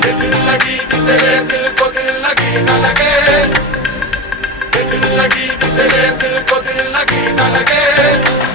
दिल लगी कि तेरे दिल को दिल लगी न लगे, दिल लगी कि तेरे दिल को दिल लगी न लगे।